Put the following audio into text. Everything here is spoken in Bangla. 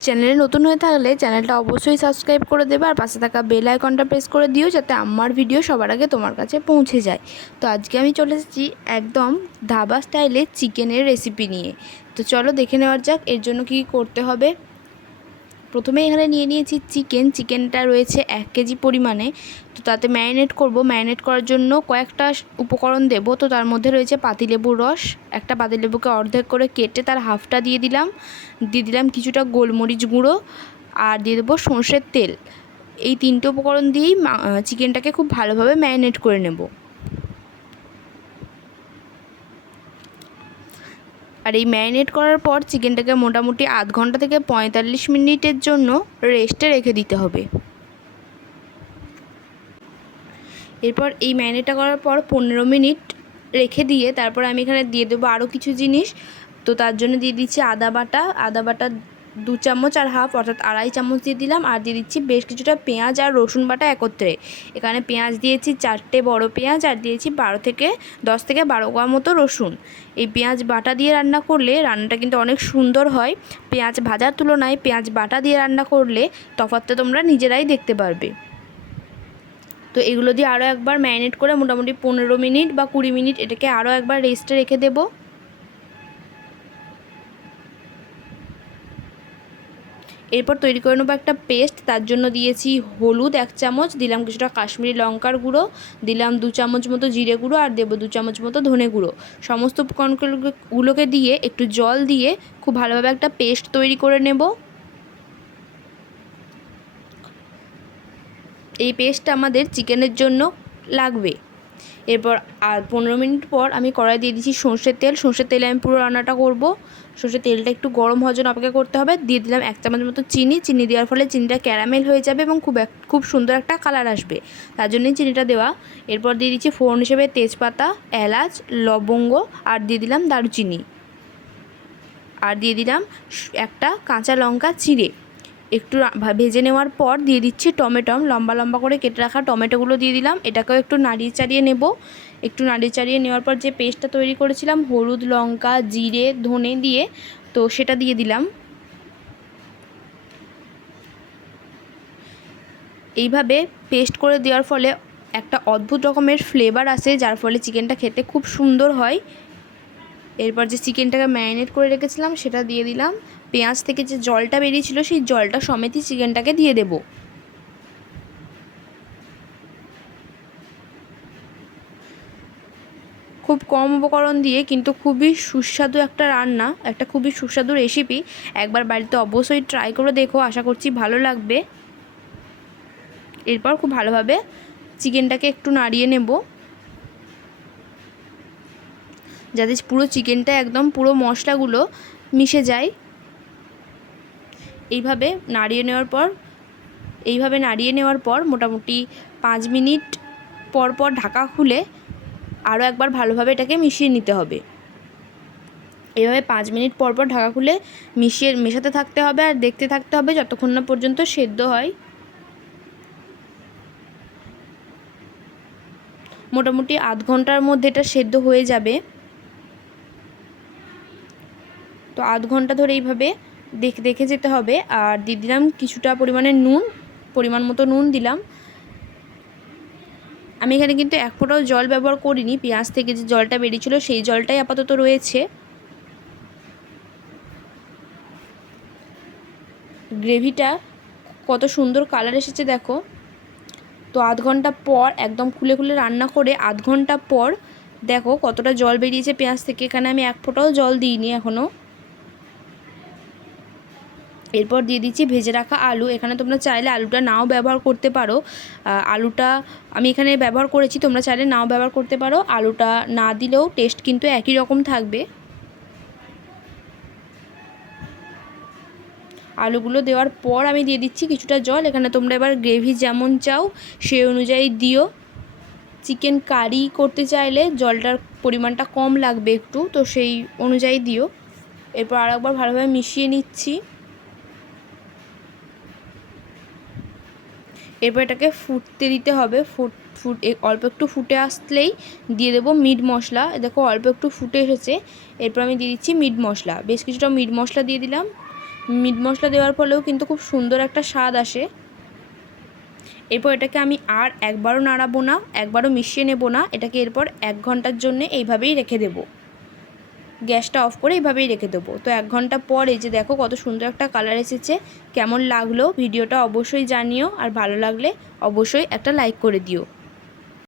চ্যানেলে নতুন হয়ে থাকলে চ্যানেলটা অবশ্যই সাবস্ক্রাইব করে দেবে আর পাশে থাকা বেল আইকনটা প্রেস করে দিও যাতে আমার ভিডিও সবার আগে তোমার কাছে পৌঁছে যায়। তো আজকে আমি চলে এসেছি একদম ধাবা স্টাইলে চিকেনের রেসিপি নিয়ে। তো চলো দেখে নেওয়া যাক এর জন্য কী করতে হবে। প্রথমে এখানে নিয়ে নিয়েছি চিকেনটা রয়েছে 1 কেজি পরিমাণে। তো তাতে ম্যারিনেট করব। ম্যারিনেট করার জন্য কয়েকটা উপকরণ দেব। তো তার মধ্যে রয়েছে পাতিলেবুর রস, একটা পাতিলেবুকে অর্ধেক করে কেটে তার হাফটা দিয়ে দিলাম কিছুটা গোলমরিচ গুঁড়ো, আর দিয়ে দেবো সর্ষের তেল। এই 3টে উপকরণ দিয়েই চিকেনটাকে খুব ভালোভাবে ম্যারিনেট করে নেব। আর এই ম্যারিনেট করার পর চিকেনটাকে মোটামুটি আধ ঘন্টা থেকে 45 মিনিটের জন্য রেস্টে রেখে দিতে হবে। এরপর এই ম্যারিনেটটা করার পর 15 মিনিট রেখে দিয়ে তারপর আমি এখানে দিয়ে দেবো আরও কিছু জিনিস। তো তার জন্য দিয়ে দিচ্ছি আদা বাটা 2 চামচ আর হাফ অর্থাৎ 2.5 চামচ দিয়ে দিলাম। আর দিয়ে দিচ্ছি বেশ কিছুটা পেঁয়াজ আর রসুন বাটা একত্রে। এখানে পেঁয়াজ দিয়েছি 4টে বড় পেঁয়াজ, আর দিয়েছি 10 থেকে 12 কোয়া মতো রসুন। এই পেঁয়াজ বাটা দিয়ে রান্না করলে রান্নাটা কিন্তু অনেক সুন্দর হয়। পেঁয়াজ ভাজার তুলনায় পেঁয়াজ বাটা দিয়ে রান্না করলে তফাৎটা তোমরা নিজেরাই দেখতে পারবে। তো এগুলো দিয়ে আরও একবার ম্যারিনেট করে মোটামুটি 15 মিনিট বা 20 মিনিট এটাকে আরও একবার রেস্টে রেখে দেব। এরপর তৈরি করে নেবো একটা পেস্ট। তার জন্য দিয়েছি হলুদ 1 চামচ, দিলাম কিছুটা কাশ্মীরি লঙ্কার গুঁড়ো, দিলাম 2 চামচ মতো জিরে গুঁড়ো, আর দেবো 2 চামচ মতো ধনে গুঁড়ো। সমস্ত উপকরণগুলোকে দিয়ে একটু জল দিয়ে খুব ভালোভাবে একটা পেস্ট তৈরি করে নেব। এই পেস্টটা আমাদের চিকেনের জন্য লাগবে। এরপর আর 15 মিনিট পর আমি কড়াই দিয়ে দিচ্ছি সর্ষের তেলে আমি পুরো রান্নাটা করব। সর্ষের তেলটা একটু গরম হওয়ার জন্য অপেক্ষা করতে হবে। দিয়ে দিলাম 1 চামচ মতো চিনি দেওয়ার ফলে চিনিটা ক্যারামেল হয়ে যাবে এবং খুব সুন্দর একটা কালার আসবে, তার জন্যই চিনিটা দেওয়া। এরপর দিয়ে দিচ্ছি ফোড়ন হিসেবে তেজপাতা, এলাচ, লবঙ্গ, আর দিয়ে দিলাম দারুচিনি, আর দিয়ে দিলাম একটা কাঁচা লঙ্কা চিড়ে। একটু ভেজে নেওয়ার পর দিয়ে দিচ্ছি টমেটো, লম্বা লম্বা করে কেটে রাখা টমেটোগুলো দিয়ে দিলাম। এটাকেও একটু নাড়িয়ে চাড়িয়ে নেব। একটু নাড়িয়ে চাড়িয়ে নেওয়ার পর যে পেস্টটা তৈরি করেছিলাম হলুদ, লঙ্কা, জিরে, ধনে দিয়ে, তো সেটা দিয়ে দিলাম। এইভাবে পেস্ট করে দেওয়ার ফলে একটা অদ্ভুত রকমের ফ্লেভার আসে, যার ফলে চিকেনটা খেতে খুব সুন্দর হয়। এরপর যে চিকেনটাকে ম্যারিনেট করে রেখেছিলাম সেটা দিয়ে দিলাম। পেঁয়াজ থেকে যে জলটা বেরিয়েছিল সেই জলটা সমেতই চিকেনটাকে দিয়ে দেব। খুব কম উপকরণ দিয়ে কিন্তু খুবই সুস্বাদু একটা রান্না, একটা খুবই সুস্বাদু রেসিপি। একবার বাড়িতে অবশ্যই ট্রাই করে দেখো, আশা করছি ভালো লাগবে। এরপর খুব ভালোভাবে চিকেনটাকে একটু নাড়িয়ে নেব যাতে পুরো চিকেনটা একদম পুরো মশলাগুলো মিশে যায়। এইভাবে নাড়িয়ে নেওয়ার পর মোটামুটি 5 মিনিট পর ঢাকা খুলে আরও একবার ভালোভাবে এটাকে মিশিয়ে নিতে হবে। এইভাবে 5 মিনিট পর ঢাকা খুলে মেশাতে থাকতে হবে আর দেখতে থাকতে হবে যতক্ষণ না পর্যন্ত সেদ্ধ হয়। মোটামুটি আধ ঘন্টার মধ্যে এটা সেদ্ধ হয়ে যাবে। তো আধ ঘন্টা ধরে এইভাবে দেখে যেতে হবে। আর দিয়ে দিলাম কিছুটা পরিমাণে পরিমাণ মতো নুন দিলাম। আমি এখানে কিন্তু 1 ফোঁটাও জল ব্যবহার করিনি, পেঁয়াজ থেকে যে জলটা বেরিয়েছিল সেই জলটাই আপাতত রয়েছে। গ্রেভিটা কত সুন্দর কালার এসেছে দেখো। তো আধ ঘন্টা পর একদম খুলে রান্না করে আধ ঘন্টা পর দেখো কতটা জল বেরিয়েছে পেঁয়াজ থেকে। এখানে আমি 1 ফোঁটাও জল দিইনি এখনও। এরপর দিয়ে দিচ্ছি ভেজে রাখা আলু। এখানে তোমরা চাইলে আলুটা নাও ব্যবহার করতে পারো। আলুটা আমি এখানে ব্যবহার করেছি, তোমরা চাইলে নাও ব্যবহার করতে পারো। আলুটা না দিলেও টেস্ট কিন্তু একই রকম থাকবে। আলুগুলো দেওয়ার পর আমি দিয়ে দিচ্ছি কিছুটা জল। এখানে তোমরা এবার গ্রেভি যেমন চাও সেই অনুযায়ী দিও। চিকেন কারি করতে চাইলে জলটার পরিমাণটা কম লাগবে একটু, তো সেই অনুযায়ী দিও। এরপর আর একবার ভালোভাবে মিশিয়ে নিচ্ছি। এরপর এটাকে ফুটতে দিতে হবে। অল্প একটু ফুটে আসলেই দিয়ে দেবো মিট মশলা। দেখো অল্প একটু ফুটে এসেছে। এরপর আমি দিয়ে দিচ্ছি মিট মশলা, বেশ কিছুটা মিট মশলা দিয়ে দিলাম। মিট মশলা দেওয়ার ফলেও কিন্তু খুব সুন্দর একটা স্বাদ আসে। এরপর এটাকে আমি আর একবারও নাড়াবো না, একবারও মিশিয়ে নেব না। এটাকে এরপর 1 ঘন্টার জন্য এইভাবেই রেখে দেবো। গ্যাসটা অফ করে এইভাবেই রেখে দেবো। তো 1 ঘন্টা পর এই যে দেখো কত সুন্দর একটা কালার এসেছে। কেমন লাগলো ভিডিওটা অবশ্যই জানিও, আর ভালো লাগলে অবশ্যই একটা লাইক করে দিও।